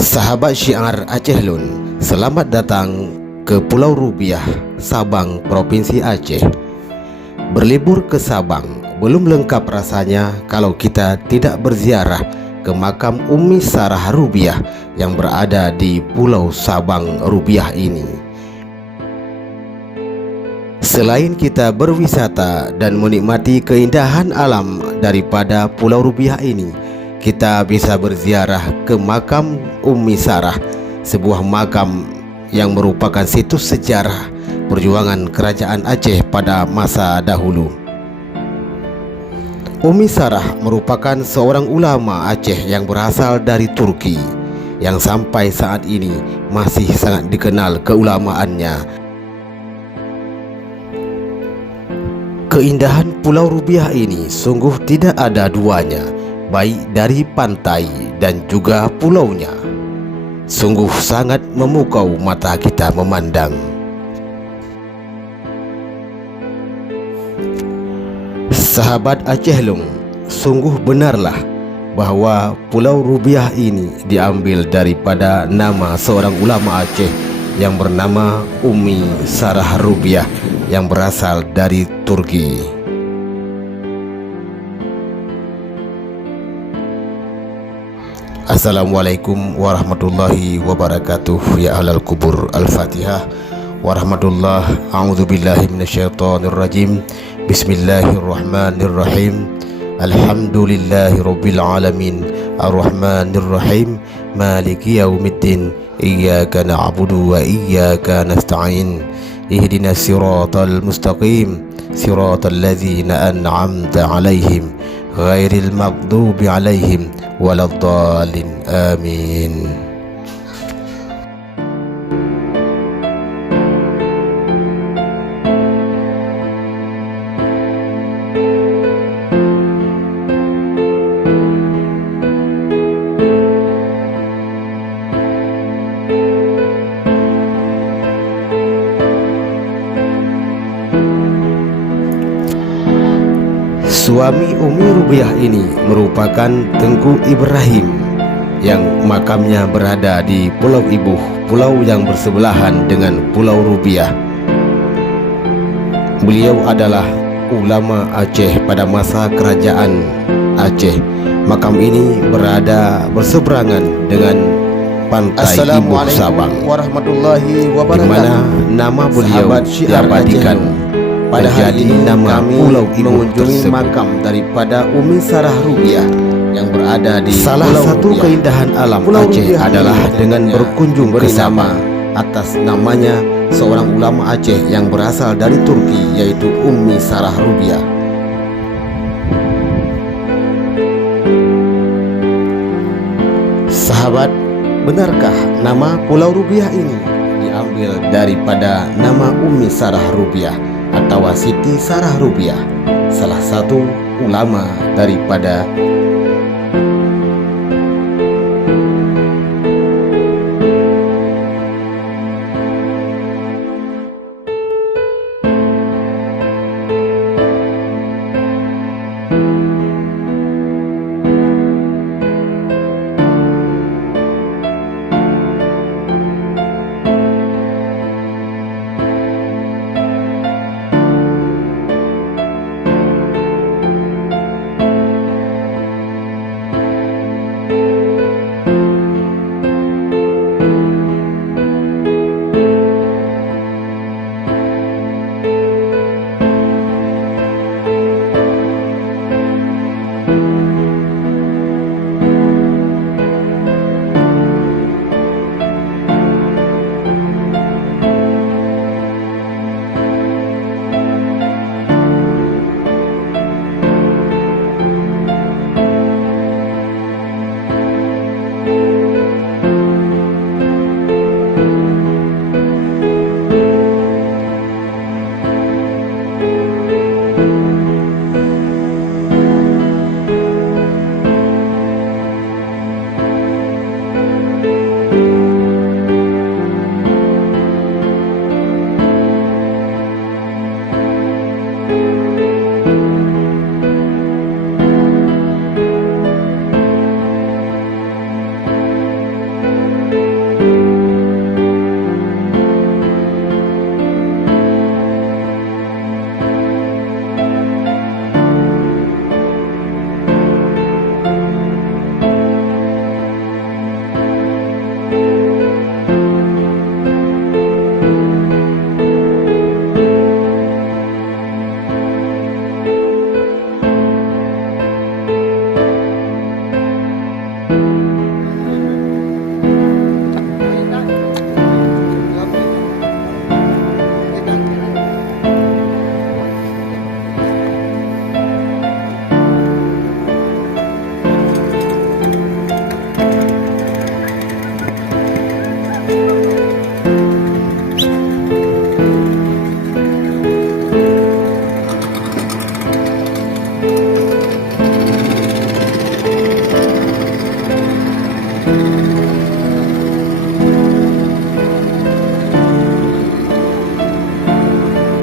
Sahabat syiar Aceh Lun, selamat datang ke Pulau Rubiah, Sabang, Provinsi Aceh. Berlibur ke Sabang belum lengkap rasanya kalau kita tidak berziarah ke makam Umi Sarah Rubiah yang berada di Pulau Sabang Rubiah ini. Selain kita berwisata dan menikmati keindahan alam daripada Pulau Rubiah ini, kita bisa berziarah ke makam Umi Sarah, sebuah makam yang merupakan situs sejarah perjuangan kerajaan Aceh pada masa dahulu. Umi Sarah merupakan seorang ulama Aceh yang berasal dari Turki, yang sampai saat ini masih sangat dikenal keulamaannya. Keindahan Pulau Rubiah ini sungguh tidak ada duanya, baik dari pantai dan juga pulaunya. Sungguh sangat memukau mata kita memandang. Sahabat Aceh Lung, sungguh benarlah bahwa Pulau Rubiah ini diambil daripada nama seorang ulama Aceh yang bernama Umi Sarah Rubiah yang berasal dari Turki. Assalamualaikum warahmatullahi wabarakatuh. Ya ahlal kubur, al-fatihah. Warahmatullah, a'udzubillahi minasyaitonirrajim. Bismillahirrahmanirrahim. Alhamdulillahi rabbil alamin. Ar-rahmanirrahim. Maliki yaumiddin. Iyyaka na'budu wa iyyaka nasta'in. Ihdinas siratal mustaqim. Siratal ladzina an'amta 'alaihim ghairil maghdubi 'alaihim waladdallin. Amin. Suami Umi Rubiah ini merupakan Tengku Ibrahim yang makamnya berada di Pulau Ibuh, pulau yang bersebelahan dengan Pulau Rubiah. Beliau adalah ulama Aceh pada masa kerajaan Aceh. Makam ini berada berseberangan dengan pantai Ibuh Sabang, warahmatullahi wabarakatuh, di mana nama beliau diabadikan menjadi nama Pulau Ibuh tersebut. Makam daripada Umi Sarah Rubiah yang berada di salah satu Rubiah. Keindahan alam Pulau Aceh Rubiah adalah dengan berkunjung ke sana atas namanya seorang ulama Aceh yang berasal dari Turki, yaitu Umi Sarah Rubiah. Sahabat, benarkah nama Pulau Rubiah ini diambil daripada nama Umi Sarah Rubiah atau Siti Sarah Rubiah, salah satu ulama daripada